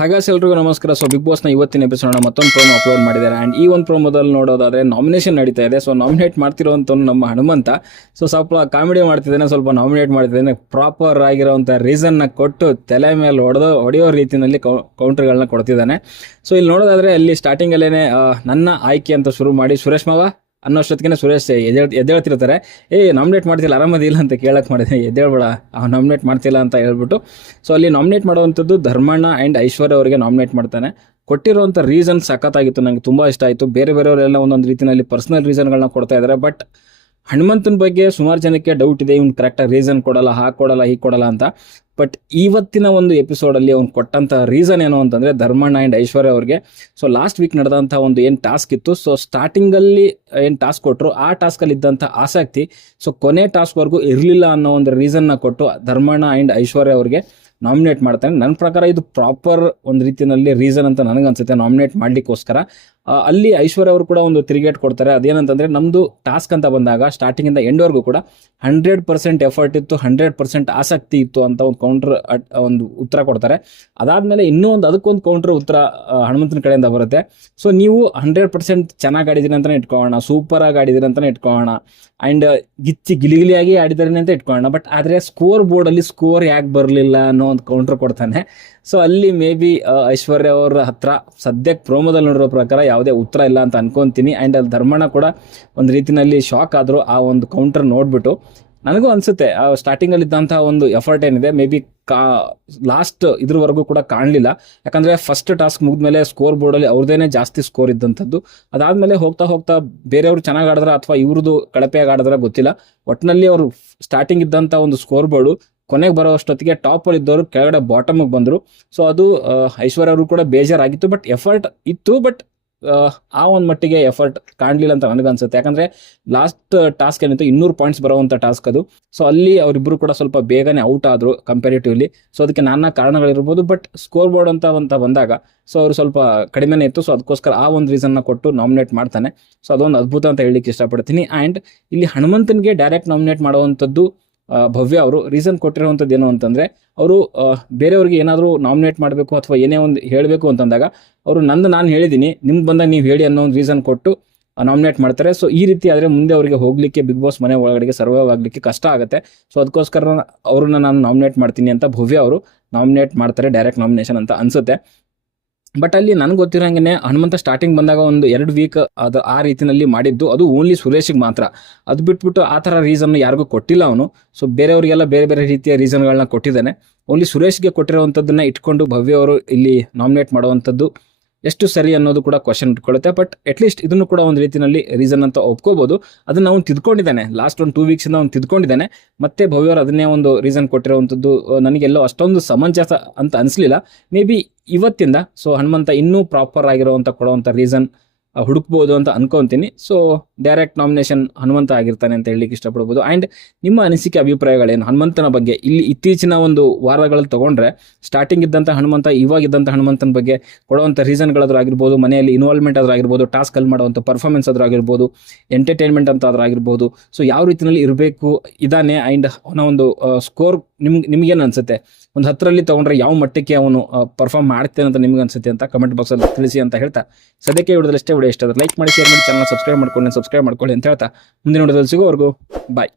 ಹಾಗಾಸ್ ಎಲ್ರಿಗೂ ನಮಸ್ಕಾರ. So big ಬಾಸ್ನ ಇವತ್ತಿನ ಎಪಿಸೋಡ್ನ ಮತ್ತೊಂದು ಪ್ರೋಮೋ ಅಪ್ಲೋಡ್ ಮಾಡಿದ್ದಾರೆ. ಆ್ಯಂಡ್ ಈ ಒಂದು ಪ್ರೋಮೋದಲ್ಲಿ ನೋಡೋದಾದರೆ ನಾಮಿನೇಷನ್ ನಡೀತಾ ಇದೆ. ಸೊ ನಾಮಿನೇಟ್ ಮಾಡ್ತಿರೋಂಥವ್ನು ನಮ್ಮ ಹನುಮಂತ. ಸೊ ಸ್ವಲ್ಪ ಕಾಮಿಡಿ ಮಾಡ್ತಿದ್ದಾನೆ, ಸ್ವಲ್ಪ ನಾಮಿನೇಟ್ ಮಾಡ್ತಿದ್ದಾನೆ. ಪ್ರಾಪರ್ ಆಗಿರೋವಂಥ ರೀಸನ್ನ ಕೊಟ್ಟು ತಲೆ ಮೇಲೆ ಹೊಡೆದು, ಹೊಡೆಯೋ ರೀತಿಯಲ್ಲಿ ಕೌಂಟರ್ಗಳನ್ನ ಕೊಡ್ತಿದ್ದಾನೆ. ಸೊ ಇಲ್ಲಿ ನೋಡೋದಾದರೆ ಅಲ್ಲಿ ಸ್ಟಾರ್ಟಿಂಗಲ್ಲೇ ನನ್ನ ಆಯ್ಕೆ ಅಂತ ಶುರು ಮಾಡಿ ಸುರೇಶ್ ಮಾವ. ಅನ್ನೋಷ್ಟೊತ್ತಿಗೆ ಸುರೇಶ್ ಎದ್ದೇಳ್ ಎದ್ದೇಳ್ತಿರ್ತಾರೆ. ಏ ನಾಮಿನೇಟ್ ಮಾಡ್ತಿಲ್ಲ, ಆರಾಮದಿಲ್ಲ ಅಂತ ಕೇಳಕ್ಕೆ ಮಾಡಿದೆ. ಎದ್ದೇಳ್ಬೇಡ ನಾಮಿನೇಟ್ ಮಾಡ್ತಿಲ್ಲ ಅಂತ ಹೇಳ್ಬಿಟ್ಟು. ಸೊ ಅಲ್ಲಿ ನಾಮಿನೇಟ್ ಮಾಡುವಂಥದ್ದು ಧರ್ಮಣ್ಣ ಆ್ಯಂಡ್ ಐಶ್ವರ್ಯ ಅವರಿಗೆ ನಾಮಿನೇಟ್ ಮಾಡ್ತಾನೆ. ಕೊಟ್ಟಿರುವಂಥ ರೀಸನ್ ಸಖತ್ತಾಗಿತ್ತು. ನನಗೆ ತುಂಬ ಇಷ್ಟ ಆಯಿತು. ಬೇರೆ ಬೇರೆಯವರೆಲ್ಲ ಒಂದೊಂದು ರೀತಿಯಲ್ಲಿ ಪರ್ಸನಲ್ ರೀಸನ್ಗಳನ್ನ ಕೊಡ್ತಾ ಇದ್ದಾರೆ. ಬಟ್ ಹನುಮಂತನ ಬಗ್ಗೆ ಸುಮಾರು ಜನಕ್ಕೆ ಡೌಟ್ ಇದೆ, ಇವ್ನು ಕರೆಕ್ಟಾಗಿ ರೀಸನ್ ಕೊಡಲ್ಲ, ಹಾಗೆ ಕೊಡಲ್ಲ, ಹೀಗೆ ಕೊಡಲ್ಲ ಅಂತ. ಬಟ್ ಇವತ್ತಿನ ಒಂದು ಎಪಿಸೋಡಲ್ಲಿ ಅವ್ನು ಕೊಟ್ಟಂಥ ರೀಸನ್ ಏನು ಅಂತಂದರೆ ಧರ್ಮಣ್ಣ ಆ್ಯಂಡ್ ಐಶ್ವರ್ಯ ಅವ್ರಿಗೆ. ಸೊ ಲಾಸ್ಟ್ ವೀಕ್ ನಡೆದಂಥ ಒಂದು ಏನು ಟಾಸ್ಕ್ ಇತ್ತು? ಸೊ ಸ್ಟಾರ್ಟಿಂಗಲ್ಲಿ ಏನು ಟಾಸ್ಕ್ ಕೊಟ್ಟರು ಆ ಟಾಸ್ಕಲ್ಲಿ ಇದ್ದಂಥ ಆಸಕ್ತಿ ಸೊ ಕೊನೆ ಟಾಸ್ಕ್ವರೆಗೂ ಇರಲಿಲ್ಲ ಅನ್ನೋ ಒಂದು ರೀಸನ್ನ ಕೊಟ್ಟು ಧರ್ಮಣ್ಣ ಆ್ಯಂಡ್ ಐಶ್ವರ್ಯ ಅವ್ರಿಗೆ ನಾಮಿನೇಟ್ ಮಾಡ್ತಾನೆ ನನ್ನ ಪ್ರಕಾರ ಇದು ಪ್ರಾಪರ್ ಒಂದು ರೀತಿಯಲ್ಲಿ ರೀಸನ್ ಅಂತ ನನಗನ್ಸುತ್ತೆ ನಾಮಿನೇಟ್ ಮಾಡಲಿಕ್ಕೋಸ್ಕರ. ಅಲ್ಲಿ ಐಶ್ವರ್ಯ ಅವರು ಕೂಡ ಒಂದು ತಿರುಗೇಟ್ ಕೊಡ್ತಾರೆ. ಅದೇನಂತಂದರೆ ನಮ್ಮದು ಟಾಸ್ಕ್ ಅಂತ ಬಂದಾಗ ಸ್ಟಾರ್ಟಿಂಗಿಂದ ಎಂಡ್ವರೆಗೂ ಕೂಡ ಹಂಡ್ರೆಡ್ ಪರ್ಸೆಂಟ್ ಎಫರ್ಟ್ ಇತ್ತು ಹಂಡ್ರೆಡ್ ಪರ್ಸೆಂಟ್ ಆಸಕ್ತಿ ಇತ್ತು ಅಂತ ಒಂದು ಕೌಂಟ್ರ್ ಒಂದು ಉತ್ತರ ಕೊಡ್ತಾರೆ. ಅದಾದಮೇಲೆ ಇನ್ನೂ ಒಂದು, ಅದಕ್ಕೊಂದು ಕೌಂಟ್ರ್ ಉತ್ತರ ಹನುಮಂತನ ಕಡೆಯಿಂದ ಬರುತ್ತೆ. ಸೊ ನೀವು ಹಂಡ್ರೆಡ್ ಪರ್ಸೆಂಟ್ ಚೆನ್ನಾಗಿ ಆಡಿದಿರಿ ಅಂತಲೇ ಇಟ್ಕೊಳ್ಳೋಣ ಸೂಪರಾಗಿ ಆಡಿದಿರಿ ಅಂತಲೇ ಇಟ್ಕೊಳ್ಳೋಣ ಆ್ಯಂಡ್ ಗಿಚ್ಚಿ ಗಿಲಿಗಿಲಿಯಾಗಿ ಆಡಿದ್ದಾರೆ ಅಂತ ಇಟ್ಕೊಳ್ಳೋಣ. ಬಟ್ ಆದರೆ ಸ್ಕೋರ್ ಬೋರ್ಡಲ್ಲಿ ಸ್ಕೋರ್ ಯಾಕೆ ಬರಲಿಲ್ಲ ಅನ್ನೋ ಒಂದು ಕೌಂಟರ್ ಕೊಡ್ತಾನೆ. ಸೊ ಅಲ್ಲಿ ಮೇ ಬಿ ಐಶ್ವರ್ಯ ಅವರ ಹತ್ರ ಸದ್ಯಕ್ಕೆ ಪ್ರೋಮೋದಲ್ಲಿ ನೋಡಿರೋ ಪ್ರಕಾರ ಯಾವುದೇ ಉತ್ತರ ಇಲ್ಲ ಅಂತ ಅನ್ಕೊಂತೀನಿ. ಆ್ಯಂಡ್ ಅಲ್ಲಿ ಧರ್ಮಣ್ಣ ಕೂಡ ಒಂದು ರೀತಿನಲ್ಲಿ ಶಾಕ್ ಆದರೂ ಆ ಒಂದು ಕೌಂಟರ್ ನೋಡಿಬಿಟ್ಟು. ನನಗೂ ಅನಿಸುತ್ತೆ, ಆ ಸ್ಟಾರ್ಟಿಂಗಲ್ಲಿ ಇದ್ದಂಥ ಒಂದು ಎಫರ್ಟ್ ಏನಿದೆ ಮೇ ಬಿ ಕಾ ಲಾಸ್ಟ್ ಇದ್ರವರೆಗೂ ಕೂಡ ಕಾಣಲಿಲ್ಲ. ಯಾಕಂದರೆ ಫಸ್ಟ್ ಟಾಸ್ಕ್ ಮುಗಿದ್ಮೇಲೆ ಸ್ಕೋರ್ ಬೋರ್ಡಲ್ಲಿ ಅವ್ರದ್ದೇನೆ ಜಾಸ್ತಿ ಸ್ಕೋರ್ ಇದ್ದಂಥದ್ದು ಅದಾದಮೇಲೆ ಹೋಗ್ತಾ ಹೋಗ್ತಾ ಬೇರೆಯವರು ಚೆನ್ನಾಗಿ ಆಡಿದ್ರೆ ಅಥವಾ ಇವ್ರದ್ದು ಕಳಪೆಯಾಗಿ ಆಡಿದ್ರೆ ಗೊತ್ತಿಲ್ಲ. ಒಟ್ಟಿನಲ್ಲಿ ಅವರು ಸ್ಟಾರ್ಟಿಂಗ್ ಇದ್ದಂಥ ಒಂದು ಸ್ಕೋರ್ ಬೋರ್ಡು ಕೊನೆಗೆ ಬರೋ ಅಷ್ಟೊತ್ತಿಗೆ ಟಾಪಲ್ಲಿ ಇದ್ದವರು ಕೆಳಗಡೆ ಬಾಟಮಿಗೆ ಬಂದರು. ಸೊ ಅದು ಐಶ್ವರ್ಯ ಅವರು ಕೂಡ ಬೇಜಾರಾಗಿತ್ತು ಬಟ್ ಎಫರ್ಟ್ ಇತ್ತು ಬಟ್ ಆ ಒಂದು ಮಟ್ಟಿಗೆ ಎಫರ್ಟ್ ಕಾಣಲಿಲ್ಲ ಅಂತ ನನಗನ್ಸುತ್ತೆ ಯಾಕಂದರೆ ಲಾಸ್ಟ್ ಟಾಸ್ಕ್ ಏನಿತ್ತು, ಇನ್ನೂರು ಪಾಯಿಂಟ್ಸ್ ಬರೋವಂಥ ಟಾಸ್ಕ್ ಅದು. ಸೊ ಅಲ್ಲಿ ಅವರಿಬ್ಬರು ಕೂಡ ಸ್ವಲ್ಪ ಬೇಗನೆ ಔಟ್ ಆದರು ಕಂಪೇರಿಟಿವ್ಲಿ ಸೊ ಅದಕ್ಕೆ ನಾನಾ ಕಾರಣಗಳಿರ್ಬೋದು ಬಟ್ ಸ್ಕೋರ್ ಬೋರ್ಡ್ ಅಂತ ಅಂತ ಬಂದಾಗ ಸೊ ಅವರು ಸ್ವಲ್ಪ ಕಡಿಮೆನೇ ಇತ್ತು. ಸೊ ಅದಕ್ಕೋಸ್ಕರ ಆ ಒಂದು ರೀಸನ್ನ ಕೊಟ್ಟು ನಾಮಿನೇಟ್ ಮಾಡ್ತಾನೆ. ಸೊ ಅದೊಂದು ಅದ್ಭುತ ಅಂತ ಹೇಳಲಿಕ್ಕೆ ಇಷ್ಟಪಡ್ತೀನಿ. ಆ್ಯಂಡ್ ಇಲ್ಲಿ ಹನುಮಂತನಿಗೆ ಡೈರೆಕ್ಟ್ ನಾಮಿನೇಟ್ ಮಾಡುವಂಥದ್ದು ಭವ್ಯ ಅವರು ರೀಸನ್ ಕೊಟ್ಟಿರುವಂಥದ್ದು ಏನು ಅಂತಂದರೆ, ಅವರು ಬೇರೆಯವ್ರಿಗೆ ಏನಾದರೂ ನಾಮಿನೇಟ್ ಮಾಡಬೇಕು ಅಥವಾ ಏನೇ ಒಂದು ಹೇಳಬೇಕು ಅಂತಂದಾಗ, ಅವರು ನಂದು ನಾನು ಹೇಳಿದ್ದೀನಿ ನಿಮ್ಗೆ ಬಂದಾಗ ನೀವು ಹೇಳಿ ಅನ್ನೋ ಒಂದು ರೀಸನ್ ಕೊಟ್ಟು ನಾಮಿನೇಟ್ ಮಾಡ್ತಾರೆ. ಸೊ ಈ ರೀತಿ ಆದರೆ ಮುಂದೆ ಅವರಿಗೆ ಹೋಗಲಿಕ್ಕೆ ಬಿಗ್ ಬಾಸ್ ಮನೆ ಒಳಗಡೆಗೆ ಸರ್ವೈವ್ ಆಗಲಿಕ್ಕೆ ಕಷ್ಟ ಆಗುತ್ತೆ. ಸೊ ಅದಕ್ಕೋಸ್ಕರ ಅವ್ರನ್ನ ನಾನು ನಾಮಿನೇಟ್ ಮಾಡ್ತೀನಿ ಅಂತ ಭವ್ಯ ಅವರು ನಾಮಿನೇಟ್ ಮಾಡ್ತಾರೆ ಡೈರೆಕ್ಟ್ ನಾಮಿನೇಷನ್ ಅಂತ ಅನ್ಸುತ್ತೆ. ಬಟ್ ಅಲ್ಲಿ ನನ್ಗೆ ಗೊತ್ತಿರೋಂಗೆ ಹನುಮಂತ ಸ್ಟಾರ್ಟಿಂಗ್ ಬಂದಾಗ ಒಂದು ಎರಡು ವೀಕ್ ಅದು ಆ ರೀತಿನಲ್ಲಿ ಮಾಡಿದ್ದು. ಅದು ಓನ್ಲಿ ಸುರೇಶಿಗೆ ಮಾತ್ರ. ಅದು ಬಿಟ್ಬಿಟ್ಟು ಆ ಥರ ರೀಸನ್ ಯಾರಿಗೂ ಕೊಟ್ಟಿಲ್ಲ ಅವನು. ಸೊ ಬೇರೆಯವರಿಗೆಲ್ಲ ಬೇರೆ ಬೇರೆ ರೀತಿಯ ರೀಸನ್ಗಳನ್ನ ಕೊಟ್ಟಿದ್ದಾನೆ. ಓನ್ಲಿ ಸುರೇಶ್ಗೆ ಕೊಟ್ಟಿರುವಂಥದ್ದನ್ನ ಇಟ್ಕೊಂಡು ಭವ್ಯ ಅವರು ಇಲ್ಲಿ ನಾಮಿನೇಟ್ ಮಾಡುವಂಥದ್ದು ಎಷ್ಟು ಸರಿ ಅನ್ನೋದು ಕೂಡ ಕ್ವಶನ್ ಇಟ್ಕೊಳ್ಳುತ್ತೆ. ಬಟ್ ಅಟ್ಲೀಸ್ಟ್ ಇದನ್ನು ಕೂಡ ಒಂದು ರೀತಿಯಲ್ಲಿ ರೀಸನ್ ಅಂತ ಒಪ್ಕೋಬಹುದು ಅದನ್ನ ಅವ್ನು ತಿದ್ಕೊಂಡಿದ್ದಾನೆ. ಲಾಸ್ಟ್ ಒಂದು ಟೂ ವೀಕ್ಸಿಂದ ಅವ್ನು ತಿದ್ಕೊಂಡಿದ್ದಾನೆ. ಮತ್ತೆ ಭವ್ಯವ್ರು ಅದನ್ನೇ ಒಂದು ರೀಸನ್ ಕೊಟ್ಟಿರುವಂಥದ್ದು ನನಗೆಲ್ಲೋ ಅಷ್ಟೊಂದು ಸಮಂಜಸ ಅಂತ ಅನಿಸ್ಲಿಲ್ಲ. ಮೇ ಬಿ ಇವತ್ತಿಂದ ಸೊ ಹನುಮಂತ ಇನ್ನೂ ಪ್ರಾಪರ್ ಆಗಿರುವಂಥ ಕೊಡುವಂಥ ರೀಸನ್ ಹುಡುಕ್ಬೋದು ಅಂತ ಅನ್ಕೊಂತೀನಿ. ಸೊ ಡೈರೆಕ್ಟ್ ನಾಮಿನೇಷನ್ ಹನುಮಂತ ಆಗಿರ್ತಾನೆ ಅಂತ ಹೇಳಲಿಕ್ಕೆ ಇಷ್ಟಪಡ್ಬೋದು. ಆ್ಯಂಡ್ ನಿಮ್ಮ ಅನಿಸಿಕೆ ಅಭಿಪ್ರಾಯಗಳೇನು? ಹನುಮಂತನ ಬಗ್ಗೆ ಇಲ್ಲಿ ಇತ್ತೀಚಿನ ಒಂದು ವಾರಗಳಲ್ಲಿ ತಗೊಂಡ್ರೆ ಸ್ಟಾರ್ಟಿಂಗ್ ಇದ್ದಂಥ ಹನುಮಂತ ಇವಾಗಿದ್ದಂಥ ಹನುಮಂತನ ಬಗ್ಗೆ ಕೊಡುವಂಥ ರೀಸನ್ಗಳಾದ್ರೂ ಆಗಿರ್ಬೋದು, ಮನೆಯಲ್ಲಿ ಇನ್ವಾಲ್ವ್ಮೆಂಟ್ ಆದ್ರೂ ಆಗಿರ್ಬೋದು ಟಾಸ್ಕಲ್ಲಿ ಮಾಡುವಂಥ ಪರ್ಫಾರ್ಮೆನ್ಸ್ ಆದ್ರೂ ಎಂಟರ್ಟೈನ್ಮೆಂಟ್ ಅಂತ ಆದ್ರೂ ಆಗಿರ್ಬೋದು. ಸೊ ಯಾವ ರೀತಿಯಲ್ಲಿ ಇರಬೇಕು ಇದಾನೆ. ಆ್ಯಂಡ್ ಅವನ ಒಂದು ಸ್ಕೋರ್ ನಿಮ್ಗೆ ನಿಮ್ಗೇನು ಅನ್ಸುತ್ತೆ? ಒಂದು ಹತ್ತರಲ್ಲಿ ತಗೊಂಡ್ರೆ ಯಾವ ಮಟ್ಟಕ್ಕೆ ಅವನು ಪರ್ಫಾರ್ಮ್ ಮಾಡ್ತೇನೆ ಅಂತ ನಿಮ್ಗೆ ಅನ್ಸುತ್ತೆ ಅಂತ ಕಮೆಂಟ್ ಬಾಕ್ಸಲ್ಲಿ ತಿಳಿಸಿ ಅಂತ ಹೇಳ್ತಾ. ಸದ್ಯಕ್ಕೆ ವಿಡಿಯೋದಲ್ಲಷ್ಟೇ ವಿಡಿಯೋ ಇಷ್ಟ ಲೈಕ್ ಮಾಡಿ ಶೇರ್ ಮಾಡಿ ಚಾನಲ್ ಸಬ್ಸ್ಕ್ರೈಬ್ ಮಾಡ್ಕೊಳ್ಳಿ ಸಬ್ಸ್ಕ್ರೈಬ್ ಮಾಡ್ಕೊಳ್ಳಿ ಅಂತ ಹೇಳ್ತಾ. ಮುಂದಿನ ವಿಡಿಯೋದಲ್ಲಿ ಸಿಗೋವರೆಗೂ ಬಾಯ್